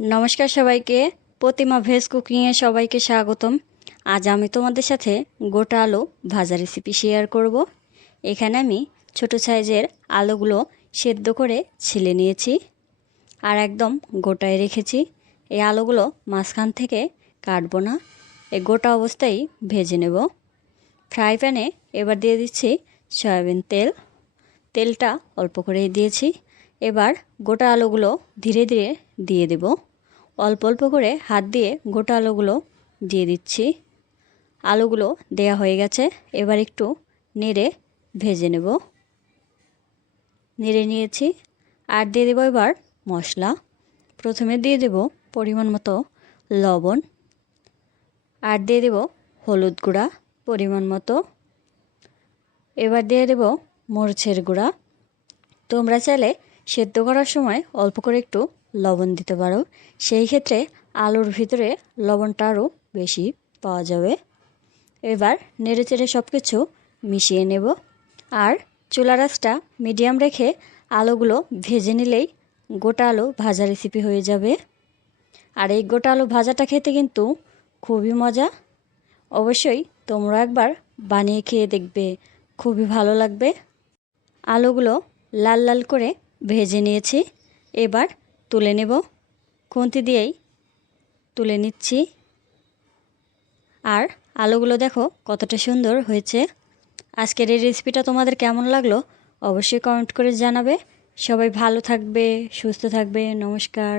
নমস্কার সবাইকে। প্রতিমা ভেজ কুকিংয়ে সবাইকে স্বাগতম। আজ আমি তোমাদের সাথে গোটা আলু ভাজা রেসিপি শেয়ার করব। এখানে আমি ছোট সাইজের আলুগুলো সেদ্ধ করে ছিলে নিয়েছি আর একদম গোটায় রেখেছি। এই আলুগুলো মাঝখান থেকে কাটবো না, এই গোটা অবস্থায় ভেজে নেব। ফ্রাই প্যানে এবার দিয়ে দিচ্ছি সয়াবিন তেল। তেলটা অল্প করেই দিয়েছি। এবার গোটা আলুগুলো ধীরে ধীরে দিয়ে দেব। অল্প অল্প করে হাত দিয়ে গোটা আলুগুলো দিয়ে দিচ্ছি। আলুগুলো দেয়া হয়ে গেছে, এবার একটু নেড়ে ভেজে নেব। নেড়ে নিয়েছি আর দিয়ে দেবো এবার মশলা। প্রথমে দিয়ে দেব পরিমাণ মতো লবণ, আর দিয়ে দেব হলুদ গুঁড়া পরিমাণ মতো। এবার দিয়ে দেব মরিচের গুঁড়া। তোমরা চাইলে সেদ্ধ করার সময় অল্প করে একটু লবণ দিতে পারো, সেই ক্ষেত্রে আলুর ভিতরে লবণটা আরও বেশি পাওয়া যাবে। এবার নেড়ে চেড়ে সব কিছু মিশিয়ে নেব আর চুলার আঁচটা মিডিয়াম রেখে আলুগুলো ভেজে নিলেই গোটা আলু ভাজা রেসিপি হয়ে যাবে। আর এই গোটা আলু ভাজাটা খেতে কিন্তু খুবই মজা। অবশ্যই তোমরা একবার বানিয়ে খেয়ে দেখবে, খুবই ভালো লাগবে। আলুগুলো লাল লাল করে ভেজে নিয়েছি, এবার তুলে নেব। খুন্তি দিয়েই তুলে নিচ্ছি। আর আলুগুলো দেখো কতটা সুন্দর হয়েছে। আজকের এই রেসিপিটা তোমাদের কেমন লাগলো অবশ্যই কমেন্ট করে জানাবে। সবাই ভালো থাকবে, সুস্থ থাকবে। নমস্কার।